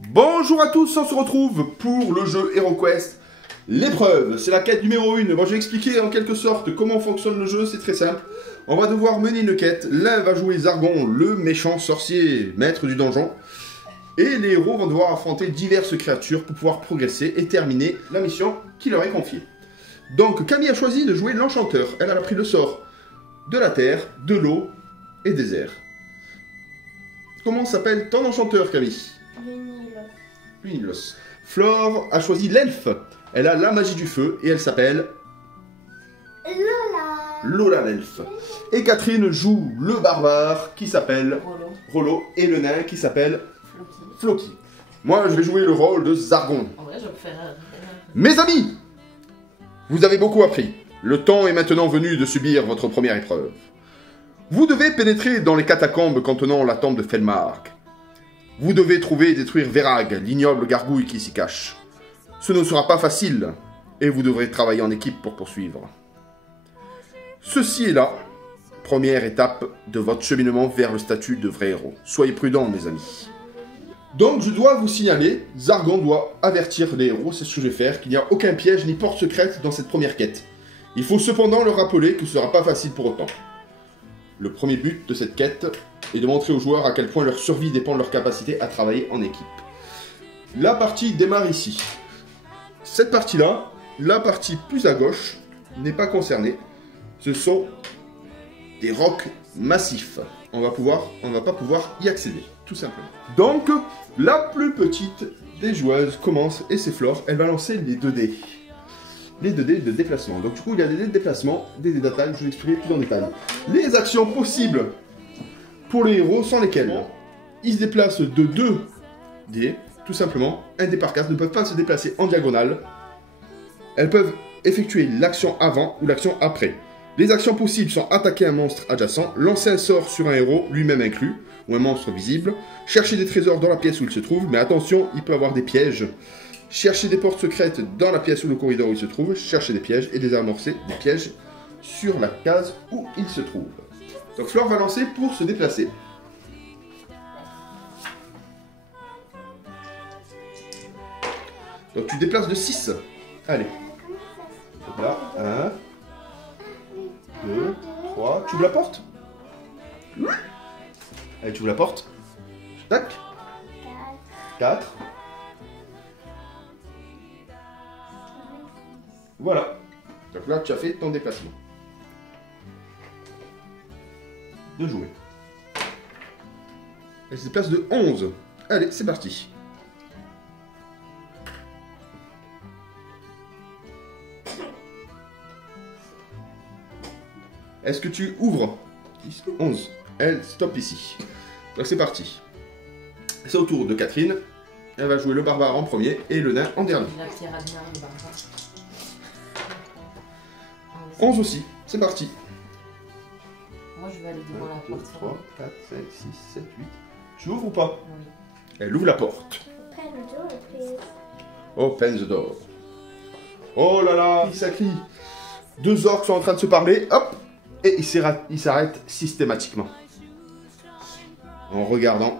Bonjour à tous, on se retrouve pour le jeu HeroQuest. L'épreuve, c'est la quête numéro 1. Bon, je vais expliquer en quelque sorte comment fonctionne le jeu, c'est très simple. On va devoir mener une quête. L'un va jouer Zargon, le méchant sorcier, maître du donjon. Et les héros vont devoir affronter diverses créatures pour pouvoir progresser et terminer la mission qui leur est confiée. Donc Camille a choisi de jouer l'enchanteur. Elle a pris le sort de la terre, de l'eau et des airs. Comment s'appelle ton enchanteur, Camille? Lunilos. Flore a choisi l'elfe. Elle a la magie du feu et elle s'appelle Lola l'elfe. Et Catherine joue le barbare qui s'appelle Rollo et le nain qui s'appelle Floki. Moi, je vais jouer le rôle de Zargon. En vrai, je vais faire... Mes amis, vous avez beaucoup appris. Le temps est maintenant venu de subir votre première épreuve. Vous devez pénétrer dans les catacombes contenant la tombe de Felmark. Vous devez trouver et détruire Verag, l'ignoble gargouille qui s'y cache. Ce ne sera pas facile, et vous devrez travailler en équipe pour poursuivre. Ceci est la première étape de votre cheminement vers le statut de vrai héros. Soyez prudents, mes amis. Donc, je dois vous signaler, Zargon doit avertir les héros, c'est ce que je vais faire, qu'il n'y a aucun piège ni porte secrète dans cette première quête. Il faut cependant leur rappeler que ce ne sera pas facile pour autant. Le premier but de cette quête est de montrer aux joueurs à quel point leur survie dépend de leur capacité à travailler en équipe. La partie démarre ici. Cette partie-là, la partie plus à gauche, n'est pas concernée. Ce sont des rocs massifs. On va pas pouvoir y accéder, tout simplement. Donc, la plus petite des joueuses commence, et c'est Flore, elle va lancer les 2 dés. Les 2 dés de déplacement. Donc du coup, il y a des dés de déplacement, des dés d'attaque, je vais expliquer plus en détail. Les actions possibles pour les héros sont lesquelles? Ils se déplacent de 2 dés, tout simplement. Un dé par case, ne peuvent pas se déplacer en diagonale. Elles peuvent effectuer l'action avant ou l'action après. Les actions possibles sont attaquer un monstre adjacent, lancer un sort sur un héros, lui-même inclus, ou un monstre visible, chercher des trésors dans la pièce où il se trouve, mais attention, il peut avoir des pièges. Chercher des portes secrètes dans la pièce ou le corridor où il se trouve, chercher des pièges et désamorcer des pièges sur la case où il se trouve. Donc Flore va lancer pour se déplacer. Donc tu déplaces de 6. Allez. Donc là, 1, 2, 3. Tu ouvres la porte? Allez, tu ouvres la porte. Tac. 4. Voilà. Donc là, tu as fait ton déplacement. De jouer. Elle se déplace de 11. Allez, c'est parti. Est-ce que tu ouvres? 10, 11. Elle stoppe ici. Donc c'est parti. C'est au tour de Catherine. Elle va jouer le barbare en premier et le nain en dernier. 11 aussi, c'est parti. Moi je vais aller devant la 2, porte. 3, 4, 5, 6, 7, 8. Tu ouvres ou pas? Oui. Elle ouvre la porte. Open the door. Oh là là, ça crie. 2 orques sont en train de se parler, hop, et ils s'arrêtent systématiquement. En regardant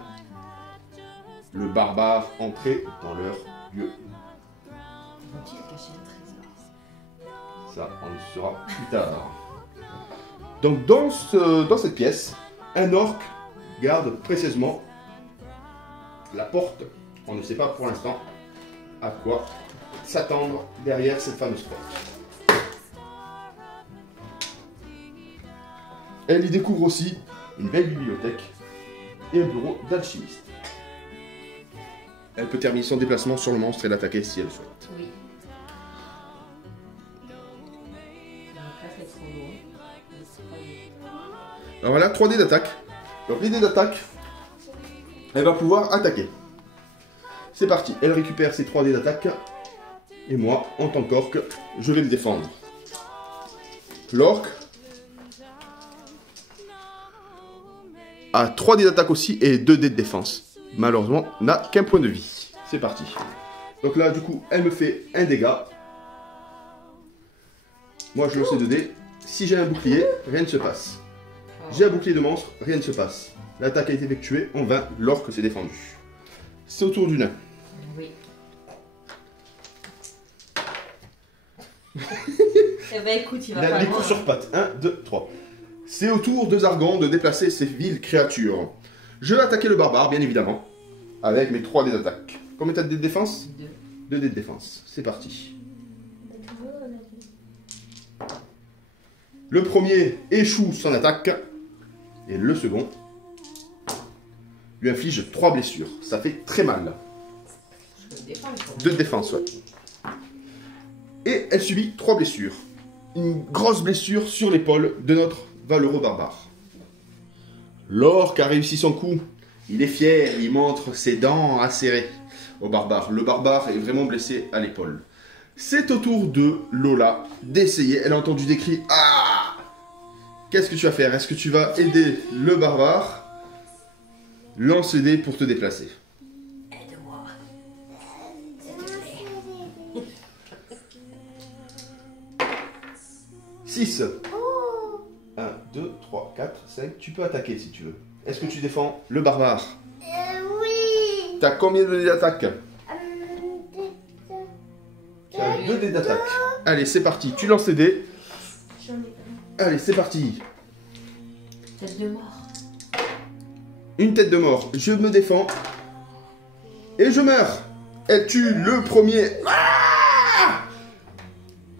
le barbare entrer dans leur lieu. Vont-ils cacher un trésor? Ça, on le saura plus tard. Donc dans cette pièce, un orc garde précieusement la porte. On ne sait pas pour l'instant à quoi s'attendre derrière cette fameuse porte. Elle y découvre aussi une belle bibliothèque et un bureau d'alchimiste. Elle peut terminer son déplacement sur le monstre et l'attaquer si elle le souhaite. Oui. Donc là c'est trop loin. Alors voilà, 3 dés d'attaque. Donc les dés d'attaque, elle va pouvoir attaquer. C'est parti, elle récupère ses 3 dés d'attaque. Et moi, en tant qu'orc, je vais le défendre. L'orc a 3 dés d'attaque aussi et 2 dés de défense. Malheureusement, n'a qu'un point de vie. C'est parti. Donc là, du coup, elle me fait un dégât. Moi, je lance les 2 dés. Si j'ai un bouclier, rien ne se passe. J'ai un bouclier de monstre, rien ne se passe. L'attaque a été effectuée, on va, l'orque s'est défendu. C'est au tour du nain. Oui. Eh ben écoute, il va pas Les loin. coups sur pattes. 1, 2, 3. C'est au tour de Zargan de déplacer ces viles créatures. Je vais attaquer le barbare, bien évidemment, avec mes 3 dés d'attaque. Combien t'as de dés de défense? 2. 2 dés de défense. C'est parti. Le premier échoue son attaque. Et le second lui inflige 3 blessures. Ça fait très mal. Je peux me défendre. 2 de défense, ouais. Et elle subit 3 blessures. Une grosse blessure sur l'épaule de notre valeureux barbare. L'orque a réussi son coup. Il est fier, il montre ses dents acérées au barbare. Le barbare est vraiment blessé à l'épaule. C'est au tour de Lola d'essayer. Elle a entendu des cris. Ah! Qu'est-ce que tu vas faire? Est-ce que tu vas aider le barbare? Lance les dés pour te déplacer. Aide-moi. S'il te plaît. 6. 1, 2, 3, 4, 5. Tu peux attaquer si tu veux. Est-ce que tu défends le barbare? Oui. T'as combien de dés d'attaque? Tu as 2 dés d'attaque. Allez, c'est parti. Tu lances les dés. J'en ai Allez, c'est parti. Tête de mort. Une tête de mort. Je me défends. Et je meurs. Elle tue le premier. Ah!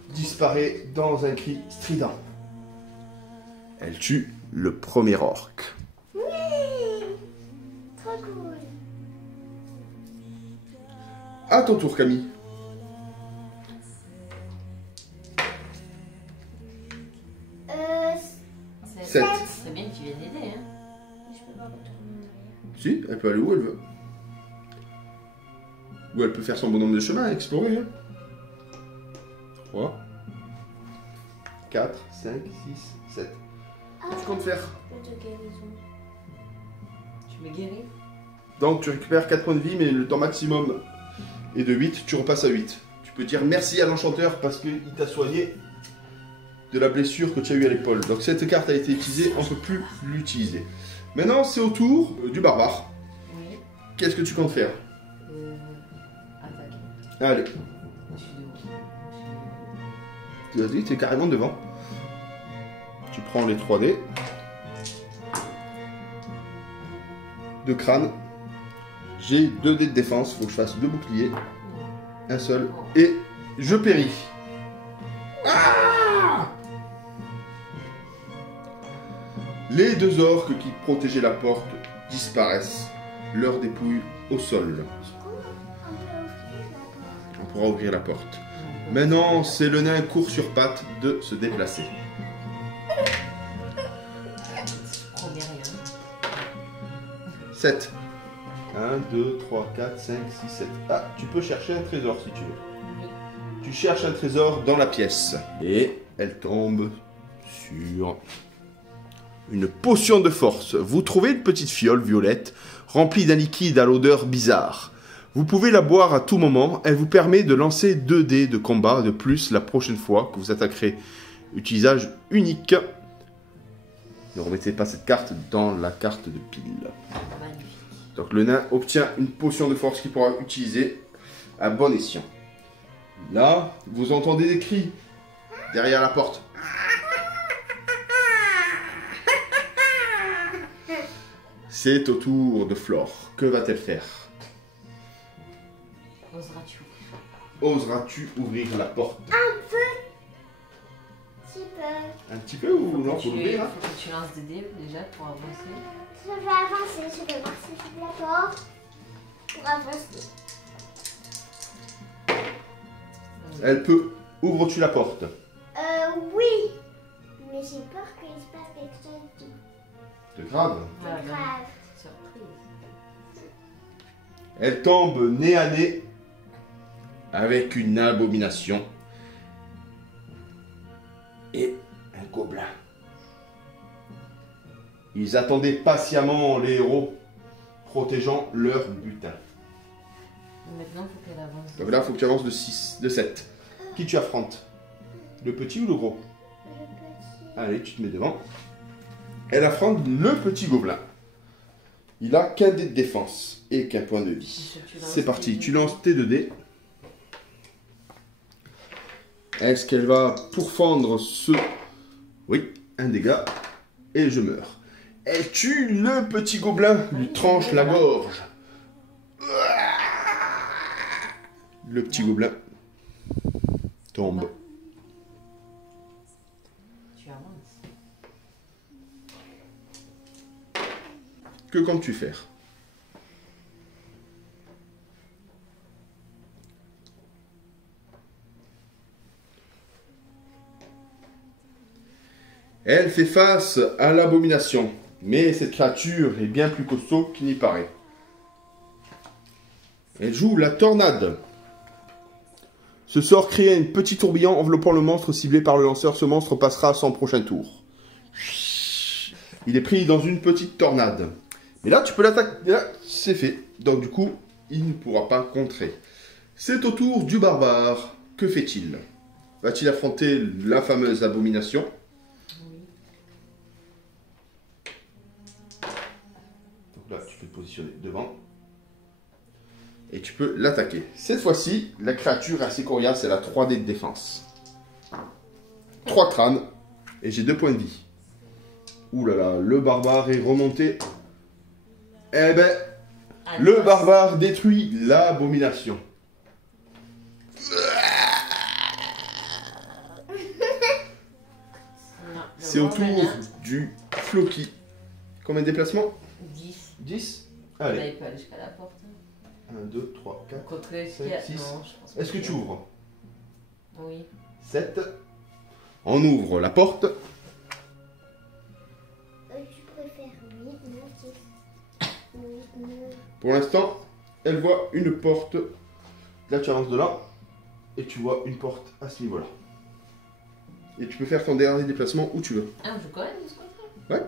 Disparaît dans un cri strident. Elle tue le premier orc. Oui. Trop cool. À ton tour, Camille. C'est 7. c'est bien que tu viennes aider, hein. Je peux pas retourner en arrière. Si, elle peut aller où elle veut. Ou elle peut faire son bonhomme de chemin, explorer. Hein. 3, 4, 5, 6, 7. Tu comptes faire. De guérison. Tu me guéris. Donc tu récupères 4 points de vie, mais le temps maximum est de 8, tu repasses à 8. Tu peux dire merci à l'enchanteur parce qu'il t'a soigné de la blessure que tu as eue à l'épaule. Donc cette carte a été utilisée, on ne peut plus l'utiliser. Maintenant c'est au tour du barbare. Oui. Qu'est-ce que tu comptes faire? Attaquer. Allez, Je suis devant. tu as dit, tu es carrément devant. Tu prends les 3 dés. De crâne. J'ai 2 dés de défense, faut que je fasse 2 boucliers. Un seul. Et je péris. Ah! Les 2 orques qui protégeaient la porte disparaissent. Leurs dépouilles au sol. Du coup, on peut ouvrir la porte. On pourra ouvrir la porte. Maintenant, c'est le nain court sur pattes de se déplacer. Je promets rien. 7. 1, 2, 3, 4, 5, 6, 7. Ah, tu peux chercher un trésor si tu veux. Oui. Tu cherches un trésor dans la pièce. Et elle tombe sur une potion de force. Vous trouvez une petite fiole violette remplie d'un liquide à l'odeur bizarre. Vous pouvez la boire à tout moment. Elle vous permet de lancer 2 dés de combat de plus la prochaine fois que vous attaquerez. Utilisage unique. Ne remettez pas cette carte dans la carte de pile. Magnifique. Donc le nain obtient une potion de force qu'il pourra utiliser à bon escient. Là, vous entendez des cris derrière la porte. C'est au tour de Flore. Que va-t-elle faire? Oseras-tu? Oseras-tu ouvrir la porte? Petit peu. Un petit peu ou non? Faut Tu l'ouvrir, hein? faut que tu lances des dés déjà pour avancer. Je vais avancer. Je vais voir si je la porte. Pour avancer. Elle peut. Ouvres-tu la porte? Oui. Mais j'ai peur qu'il se passe quelque chose de De grave. Voilà, bonne grave. surprise. Elle tombe nez à nez avec une abomination et un gobelin. Ils attendaient patiemment les héros protégeant leur butin. Maintenant, il faut qu'elle avance. Donc là, il faut que tu avances de 7. Qui tu affrontes? Le petit ou le gros? Le petit. Allez, tu te mets devant. Elle affronte le petit gobelin. Il a qu'un dé de défense et qu'un point de vie. C'est parti, tu lances tes 2 dés. Est-ce qu'elle va pourfendre ce... Oui, un dégât. Et je meurs. Elle tue le petit gobelin, lui tranche la gorge. Le petit gobelin tombe. Tu avances. Que comptes-tu faire? Elle fait face à l'abomination, mais cette créature est bien plus costaud qu'il n'y paraît. Elle joue la tornade. Ce sort crée un petit tourbillon enveloppant le monstre ciblé par le lanceur. Ce monstre passera à son prochain tour. Il est pris dans une petite tornade. Mais là, tu peux l'attaquer. Là, c'est fait. Donc du coup, il ne pourra pas contrer. C'est au tour du barbare. Que fait-il? Va-t-il affronter la fameuse abomination? Oui. Donc là, tu peux te positionner devant. Et tu peux l'attaquer. Cette fois-ci, la créature est assez coriace, elle a 3 dés de défense. 3 crânes. Et j'ai 2 points de vie. Ouh là là, le barbare est remonté. Eh ben, le barbare détruit l'abomination. C'est au tour du Floki. Combien de déplacements? 10. 10. Là, Allez. il peut aller jusqu'à la porte. 1, 2, 3, 4. Contre 5, 6. Est-ce que tu ouvres? Oui. 7. On ouvre la porte. Tu préfères 8, 9, 10. 8, 9. Pour l'instant, elle voit une porte. Là, tu avances de là. Et tu vois une porte à ce niveau-là. Et tu peux faire ton dernier déplacement où tu veux. Ah, on joue quand même de ce côté? Ouais.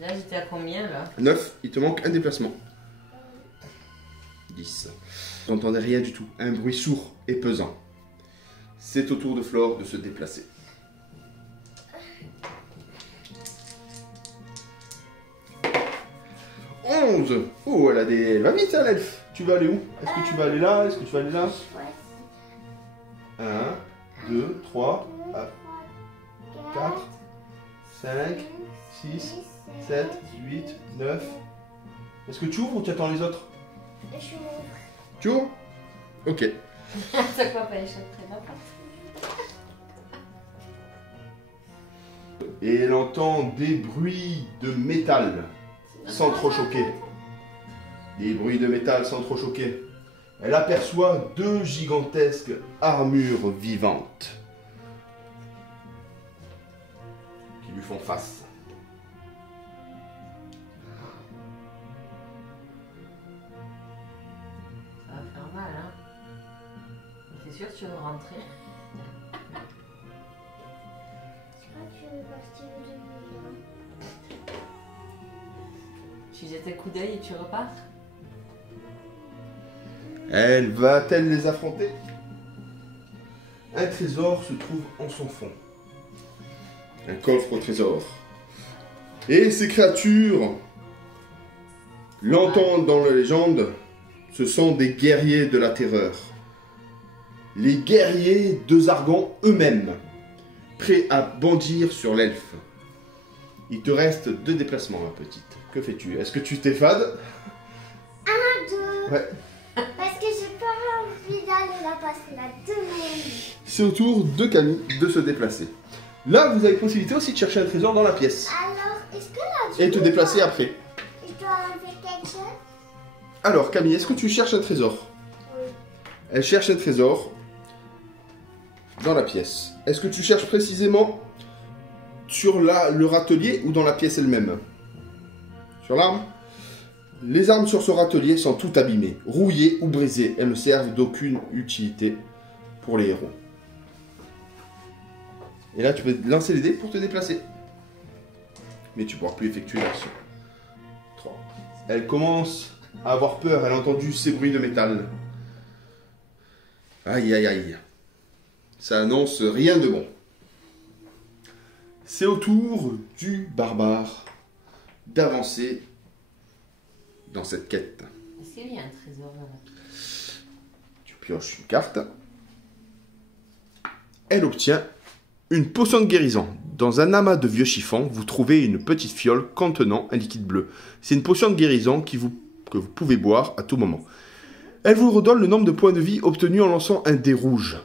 Là, j'étais à combien, là? 9. Il te manque un déplacement. 10. Vous n'entendez rien du tout. Un bruit sourd et pesant. C'est au tour de Flore de se déplacer. « 11 ! Oh, elle a des... Elle va vite, hein, l'elfe. Tu vas aller où? Est-ce que tu vas aller là? Est-ce que tu vas aller là? 1, 2, 3, 4, 5, 6, 7, 8, 9. Est-ce que tu ouvres ou tu attends les autres? Je m'ouvre. Tu ouvres? Ok. Ça quoi, pas échapper la porte? Et elle entend des bruits de métal sans trop choquer. Des bruits de métal sans trop choquer. Elle aperçoit 2 gigantesques armures vivantes qui lui font face. Ça va faire mal, hein? T'es sûr que tu veux rentrer? Je crois que je vais partir de nouveau. Tu jettes un coup d'œil et tu repars? Elle va-t-elle les affronter? Un trésor se trouve en son fond. Un coffre au trésor. Et ces créatures, l'entendent dans la légende, ce sont des guerriers de la terreur. Les guerriers de Zargon eux-mêmes, prêts à bondir sur l'elfe. Il te reste 2 déplacements, ma petite. Que fais-tu? Est-ce que tu t'effades? 1, 2. Ouais. Parce que j'ai pas envie d'aller là passer la demain. C'est au tour de Camille de se déplacer. Là, vous avez possibilité aussi de chercher un trésor dans la pièce. Alors, est-ce que là, Et te déplacer après. je dois enlever quelque chose? Alors, Camille, est-ce que tu cherches un trésor? Oui. Elle cherche un trésor dans la pièce. Est-ce que tu cherches précisément sur le râtelier ou dans la pièce elle-même? Sur l'arme? Les armes sur ce râtelier sont toutes abîmées, rouillées ou brisées. Elles ne servent d'aucune utilité pour les héros. Et là, tu peux lancer les dés pour te déplacer. Mais tu ne pourras plus effectuer l'action. 3. Elle commence à avoir peur. Elle a entendu ces bruits de métal. Aïe, aïe, aïe. Ça annonce rien de bon. C'est au tour du barbare d'avancer dans cette quête. Est-ce qu'il y a un trésor là-bas? Tu pioches une carte. Elle obtient une potion de guérison. Dans un amas de vieux chiffons, vous trouvez une petite fiole contenant un liquide bleu. C'est une potion de guérison que vous pouvez boire à tout moment. Elle vous redonne le nombre de points de vie obtenus en lançant un dé rouge,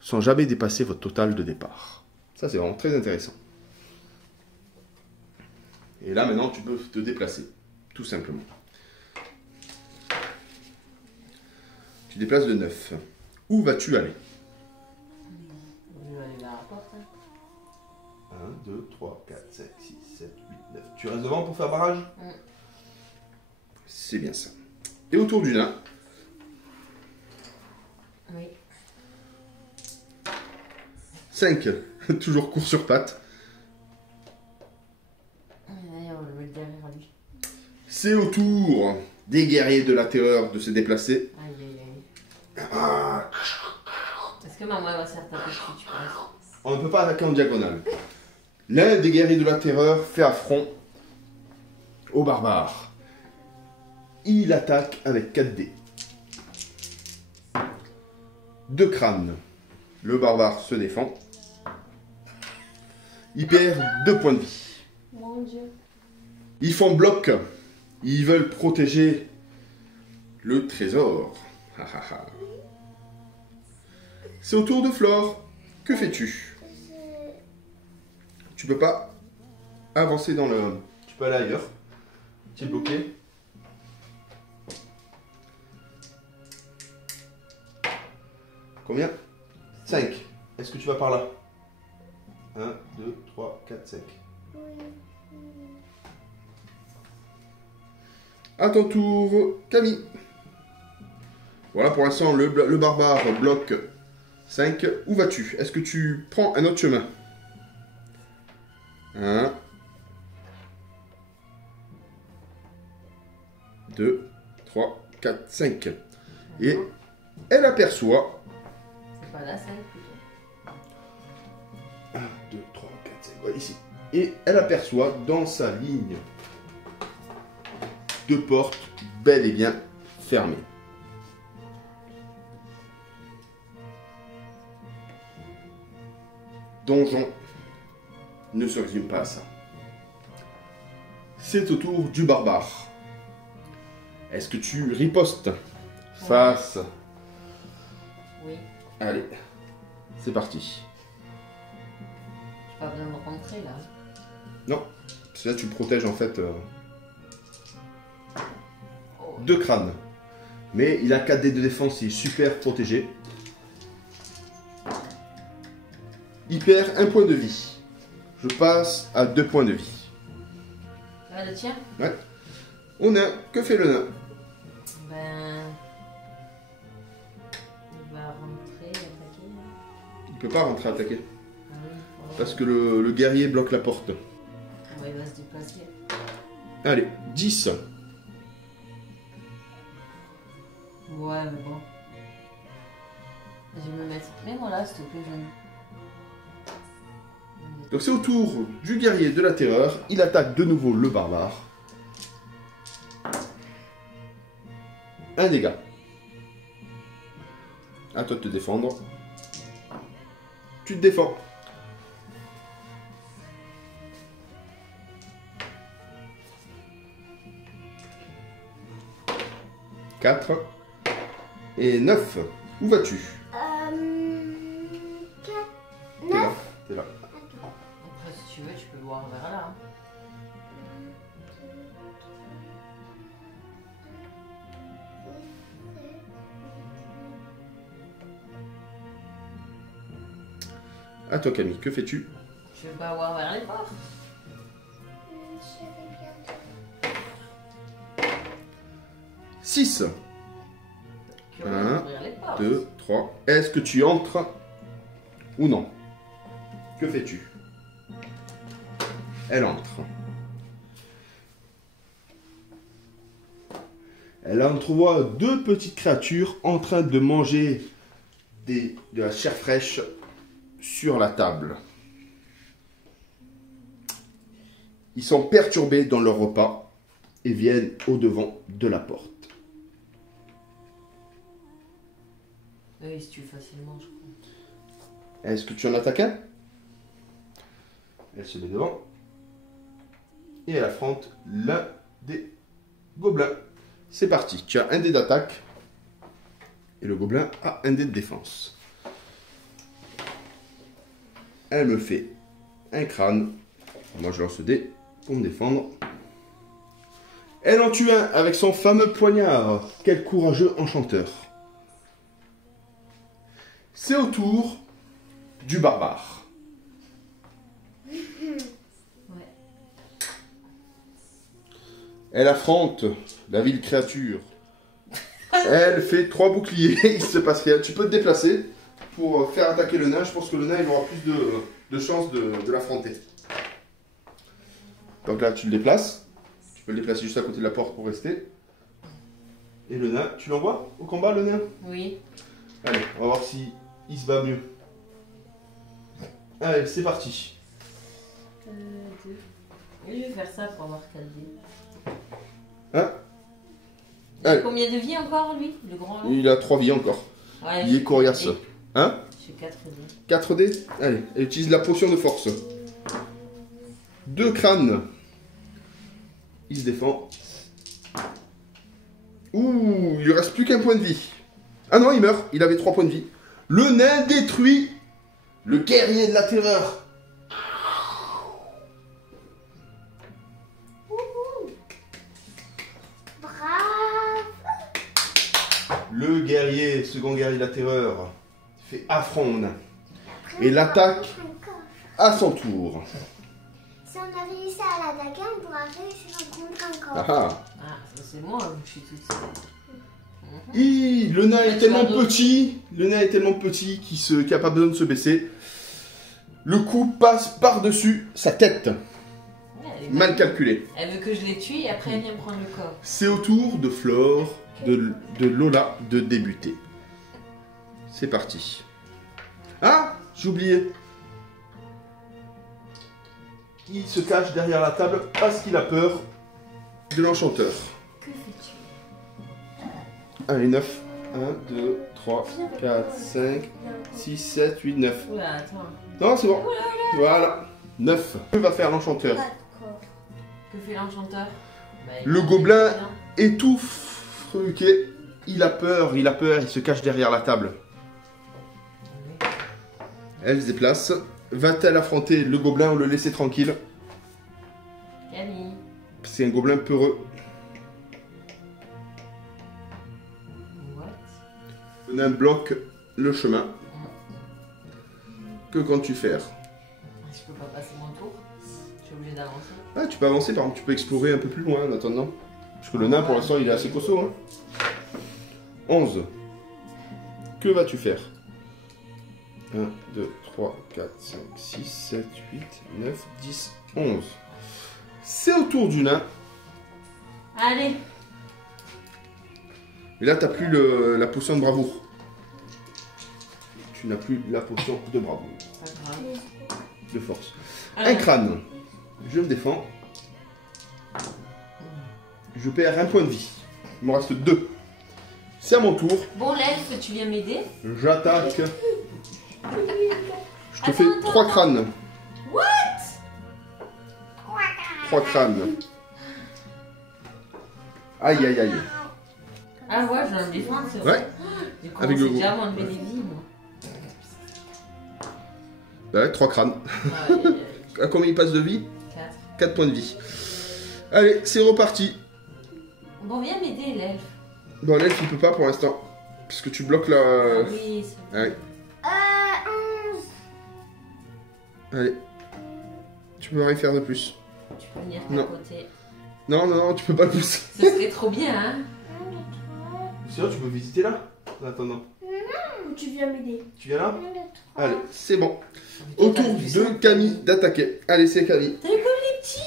sans jamais dépasser votre total de départ. Ça, c'est vraiment très intéressant. Et là, maintenant, tu peux te déplacer, tout simplement. Tu déplaces de 9. Où vas-tu aller? Je vais aller vers la porte. 1, 2, 3, 4, 5, 6, 7, 8, 9. Tu restes devant pour faire barrage? C'est bien ça. Et autour du nain? Oui. 5. Toujours court sur pattes. D'ailleurs, je vais le derrière lui. C'est au tour des guerriers de la terreur de se déplacer. Aïe, aïe, aïe. Est-ce que maman va se faire taper dessus, tu penses? On ne peut pas attaquer en diagonale. L'un des guerriers de la terreur fait affront au barbare. Il attaque avec 4 dés. 2 crânes. Le barbare se défend. Il perd 2 points de vie. Mon Dieu. Ils font bloc. Ils veulent protéger le trésor. Ha, ha, ha. C'est au tour de Flore. Que fais-tu? Tu peux pas avancer dans le... Tu peux aller ailleurs. Tu es bloqué. Combien? 5. Est-ce que tu vas par là? 1, 2, 3, 4, 5. À ton tour, Camille. Voilà, pour l'instant, le barbare bloque 5. Où vas-tu? Est-ce que tu prends un autre chemin? 1, 2, 3, 4, 5. Et elle aperçoit... C'est pas là, 5 plutôt. 1, 2, 3, 4, 5. Voilà, ici. Et elle aperçoit dans sa ligne 2 portes bel et bien fermées. Donjon ne se résume pas à ça. C'est au tour du barbare. Est-ce que tu ripostes face? Oui. Allez, c'est parti. J'ai pas besoin de rentrer là. Non, parce que là tu protèges en fait Oh. 2 crânes. Mais il a 4 dés de défense, il est super protégé. Il perd 1 point de vie. Je passe à 2 points de vie. Ah, le tien? Ouais. Au nain, que fait le nain? Ben. Il va rentrer, attaquer. Il peut pas rentrer attaquer. Ah oui. Parce que le guerrier bloque la porte. Ah ouais, il va se déplacer. Allez, 10. Ouais, mais bon. Je vais me mettre près, moi là, s'il te plaît, jeune. Donc c'est au tour du guerrier de la terreur. Il attaque de nouveau le barbare. 1 dégât. À toi de te défendre. Tu te défends. « 4 et 9. Où vas-tu? 4, T'es là. 9. T'es là. Après, si tu veux, tu peux voir vers là. À toi Camille, que fais-tu? Je vais pas voir vers les portes. Je vais bientôt. 6. Curieux Un, d'ouvrir les portes. 2, 3. Est-ce que tu entres ou non? Que fais-tu? Elle entre. Elle entrevoit 2 petites créatures en train de manger de la chair fraîche sur la table. Ils sont perturbés dans leur repas et viennent au-devant de la porte. Oui, il se tue facilement, je crois. Est-ce que tu en attaques un? Elle se met devant. Et elle affronte l'un des gobelins. C'est parti. Tu as un dé d'attaque. Et le gobelin a un dé de défense. Elle me fait un crâne. Moi, je lance ce dé pour me défendre. Elle en tue un avec son fameux poignard. Quel courageux enchanteur. C'est au tour du barbare. Ouais. Elle affronte la ville créature. Elle fait 3 boucliers, il se passe rien. Tu peux te déplacer pour faire attaquer le nain. Je pense que le nain il aura plus de chances de l'affronter. Donc là, tu le déplaces. Tu peux le déplacer juste à côté de la porte pour rester. Et le nain, tu l'envoies au combat, le nain? Oui. Allez, on va voir si il se bat mieux. Allez, c'est parti. 2. Je vais faire ça pour avoir 4 dés. Hein? Il a Allez. combien de vie encore, lui? Le grand là? Il a 3 vies encore. Ouais, Il est coriace. Hein? J'ai 4 dés. 4 dés. Allez, elle utilise la potion de force. 2 crânes. Il se défend. Ouh, il lui reste plus qu'un point de vie. Ah non, il meurt. Il avait 3 points de vie. Le nain détruit le guerrier de la terreur. Brave. Le guerrier, second guerrier de la terreur, fait affront Après, et l'attaque encore. à son tour. Si on a réussi à l'attaquer, on pourra réussir à contre encore. Ah ah. Ah, ça c'est moi, je suis toute seule. Le nain est Tu tellement vas donc- petit, le nain est tellement petit qu'il n'a pas besoin de se baisser. Le coup passe par-dessus sa tête. Ouais, elle est Mal calculé. Elle veut que je les tue et après elle vient me prendre le corps. C'est au tour de Flore, de Lola de débuter. C'est parti. Ah, j'ai oublié. Il se cache derrière la table parce qu'il a peur de l'enchanteur. Que fais-tu? Allez, 9. 1, 2, 3, 4, 5, 6, 7, 8, 9. Oula, attends. Non, c'est bon. Voilà. 9. Que va faire l'enchanteur? D'accord. Que fait l'enchanteur? Bah, il Le prend gobelin le gobelin. est tout fruqué. Il a peur, il se cache derrière la table. Oui. Elle se déplace. Va-t-elle affronter le gobelin ou le laisser tranquille? Camille. C'est un gobelin peureux. What? Le nain bloque le chemin. Que comptes-tu faire? Je peux pas passer mon tour. Je suis obligée d'avancer. Ah, tu peux avancer, par exemple, tu peux explorer un peu plus loin en attendant. Parce que le nain, pour l'instant, il est assez costaud. Hein. 11. Que vas-tu faire? 1, 2, 3, 4, 5, 6, 7, 8, 9, 10, 11. C'est au tour du nain. Allez. Mais là, tu n'as plus la potion de bravoure. Tu n'as plus la potion de bravoure. Pas grave. De force. Un crâne. Je me défends. Je perds un point de vie. Il me reste 2. C'est à mon tour. Bon, l'elfe, tu viens m'aider? J'attaque. Je te Attends, fais attends, 3 attends. crânes. What? 3 crânes. Aïe, aïe, aïe. Ah ouais, je vais me défendre, c'est vrai. Ouais. J'ai Avec commencé le déjà à m'enlever des vies, moi. Bah ouais, 3 crânes. Aïe, aïe, aïe. À combien il passe de vie? 4. 4 points de vie. Allez, c'est reparti. Bon, viens m'aider, l'elfe. Bon, l'elfe, il peut pas pour l'instant. Parce que tu bloques la... Ah oui, c'est... Ouais. 11. Allez. Tu peux rien faire de plus. Tu peux venir Non. à côté. Non, non, non, tu peux pas plus. Ce serait trop bien, hein? Sinon, tu peux visiter là. En attendant. Tu viens m'aider. Tu viens là? 1, 2, 3. Allez, c'est bon. Au tour de Camille d'attaquer. Allez, c'est Camille. T'as vu comme il est petit?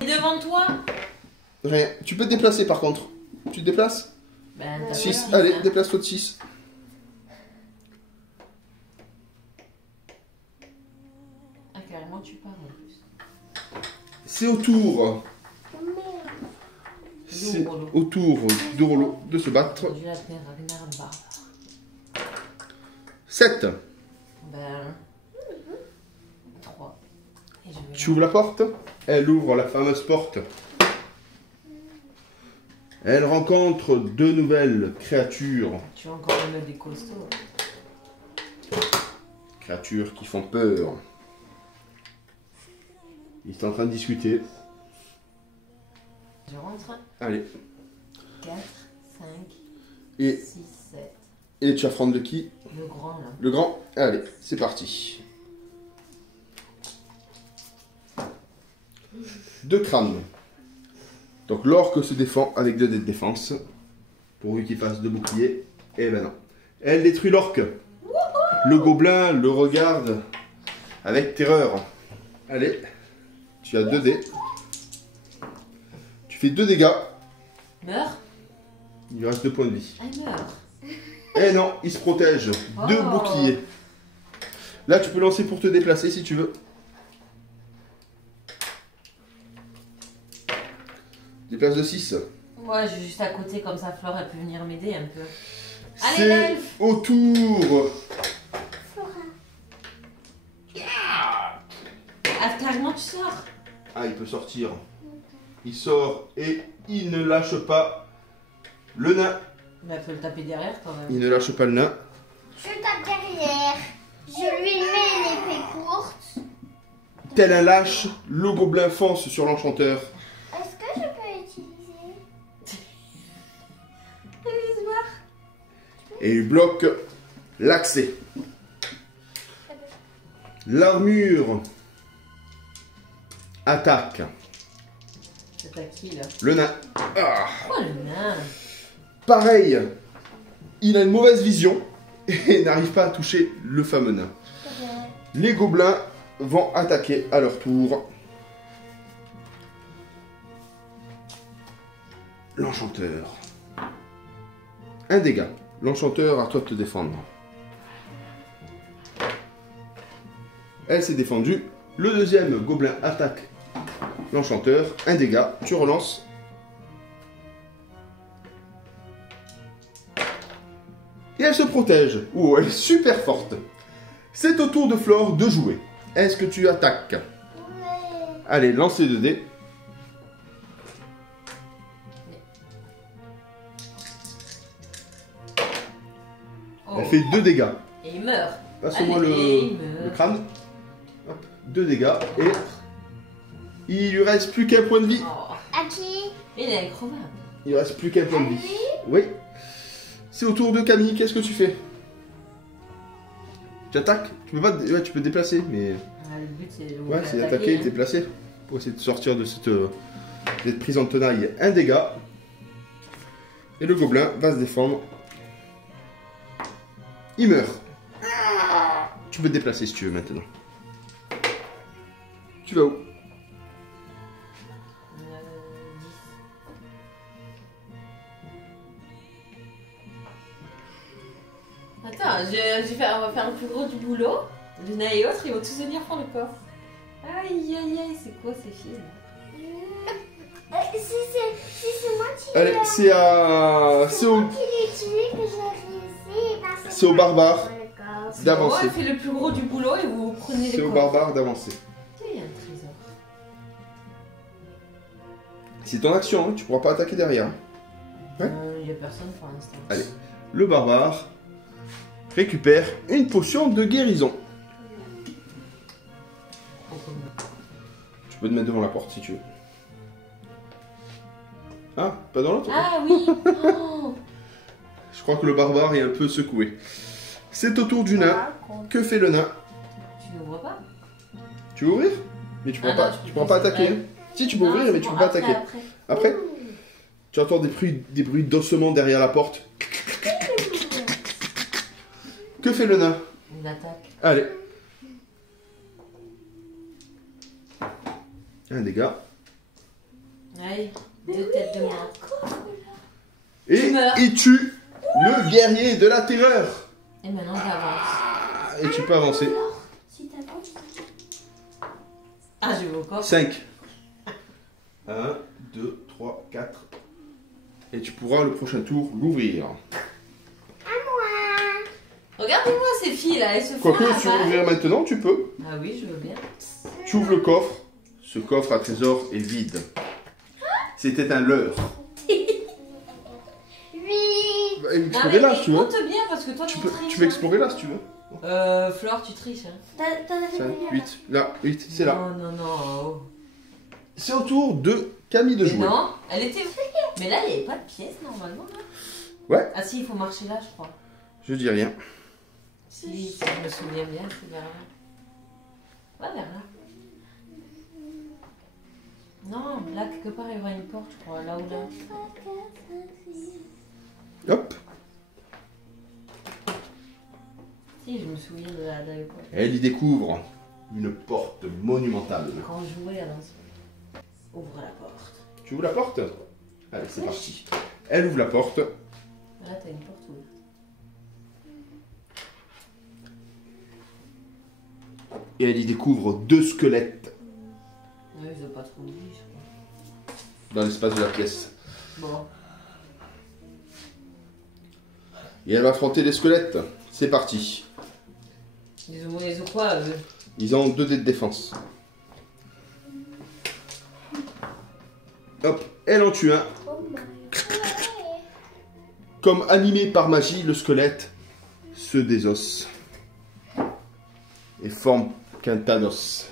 Et devant toi? Rien. Tu peux te déplacer par contre. Tu te déplaces? Ben, t'as 6. pas Allez, hein. déplace-toi de 6. Ah, carrément, tu pars en plus. C'est au tour C'est Rollo. au tour de Rollo de se battre. J'ai la tenir Ragnar Barbare. 7. Ben. 3. Et je vais. Tu ouvres la porte. Elle ouvre la fameuse porte. Elle rencontre deux nouvelles créatures. Tu vas encore me mettre des costauds. Créatures qui font peur. Ils sont en train de discuter. Je rentre. Allez. 4, 5, Et, 6, 7. et tu affrontes de qui? Le grand là. Le grand? Allez, c'est parti. 2 crânes. Donc l'orque se défend avec 2 dés de défense. Pourvu qu'il fasse 2 boucliers. Et ben non. Elle détruit l'orque. Le gobelin le regarde avec terreur. Allez. Tu as 2 dés. Tu fais 2 dégâts. Meurs. Il lui reste 2 points de vie. Ah, il meurt. Eh non, il se protège. 2 Oh. boucliers. Là, tu peux lancer pour te déplacer si tu veux. Déplace de 6. Ouais, je suis juste à côté, comme ça, Flore, elle peut venir m'aider un peu. Allez, C'est l'elfe. au tour. Ah, carrément, tu sors. Ah, il peut sortir. Il sort et il ne lâche pas le nain. Mais elle peut le taper derrière quand même. Il ne lâche pas le nain. Je tape derrière. Je lui mets l'épée courte. Tel un lâche, le gobelin fonce sur l'enchanteur. Est-ce que je peux utiliser? Et il bloque l'accès. L'armure attaque C'est à qui là? le nain. Ah. Oh le nain. Pareil, il a une mauvaise vision et n'arrive pas à toucher le fameux nain. Les gobelins vont attaquer à leur tour. L'enchanteur. Un dégât. L'enchanteur, à toi de te défendre. Elle s'est défendue. Le deuxième gobelin attaque l'enchanteur. Un dégât. Tu relances. Et elle se protège. Oh, elle est super forte. C'est au tour de Flore de jouer. Est-ce que tu attaques? Ouais. Allez, lancez 2 dés. Oh. Elle fait 2 dégâts. Et il meurt. Passe-moi Allez, il le meurt. crâne. Hop, 2 dégâts. Et il lui reste plus qu'un point de vie. Oh. À qui? Il est incroyable. Il lui reste plus qu'un point de vie. lui? Oui. C'est au tour de Camille. Qu'est-ce que tu fais? Tu attaques? Tu peux pas. Ouais, tu peux te déplacer, mais. Ah, le but c'est de Ouais, c'est d'attaquer et de te déplacer. Pour essayer de sortir de cette prise en tenaille. Un dégât. Et le gobelin va se défendre. Il meurt. Tu peux te déplacer si tu veux maintenant. Tu vas où? 10. Attends, on va faire le plus gros du boulot. L'une et l'autre, ils vont tous venir faire le coffre. Aïe aïe aïe, c'est quoi ces films? Si c'est moi qui Allez, c'est à. C'est au. moi qui l'ai tué que j'ai réussi. C'est au barbare d'avancer. Elle fait le plus gros du boulot et vous prenez C'est les au coffres. barbare d'avancer. Il y a un trésor. C'est ton action, hein, tu pourras pas attaquer derrière. Ouais. Il y a personne pour l'instant. Allez. Le barbare récupère une potion de guérison. Tu peux te mettre devant la porte si tu veux. Ah, pas dans l'autre? Ah oui. Oh. Je crois que le barbare est un peu secoué. C'est au tour du nain. Que fait le nain? Tu n'ouvres pas? Tu veux ouvrir? Mais tu pourras Ah pas, non, tu pourras pas attaquer. ouais. Hein. Si, tu peux ouvrir, mais tu peux pas attaquer. Après, tu entends des bruits d'ossements derrière la porte. Que fait le nain? Il attaque. Allez. Un dégât. Aïe, 2 têtes de moins. Et Tu meurs. il tue le guerrier de la terreur. Et maintenant j'avance. Ah, et tu peux avancer. Si t'avances. Ah, je vais au coffre. 5. 1, 2, 3, 4, Et tu pourras le prochain tour l'ouvrir. Regardez-moi ces filles là, elles se font Quoique, la si tu veux balle. l'ouvrir maintenant, tu peux. Ah oui, je veux bien. Tu ouvres le coffre. Ce coffre à trésor est vide. C'était un leurre. Oui. Bah, explorer là si tu veux. Compte bien parce que toi tu triches. Tu peux explorer là si tu veux. Flore, tu triches. Hein. T'en avais 5, combien 8. Là, 8, c'est là. Non, non, non. Oh. C'est au tour de Camille de Mais jouer. non, elle était. Mais là, il n'y avait pas de pièce normalement. Là. Ouais. Ah si, il faut marcher là, je crois. Je dis rien. Si je me souviens bien, c'est vers là. Ouais, vers là. Non, là, quelque part, il y aura une porte, je crois, là ou là. Hop. Si, je me souviens de la porte. Elle y découvre une porte monumentale. Quand on jouait à l'ancien. Ouvre la porte. Tu ouvres la porte? Allez, c'est parti. Elle ouvre la porte. Là, t'as une porte ouverte. Et elle y découvre 2 squelettes Ouais, ils ont pas trop dit, je crois. dans l'espace de la pièce. Bon. Et elle va affronter les squelettes. C'est parti. Ils ont quoi, eux? Ils ont 2 dés de défense. Hop, elle en tue un. Oh my god. Comme animé par magie, le squelette se désosse et forme qu'un tas d'os.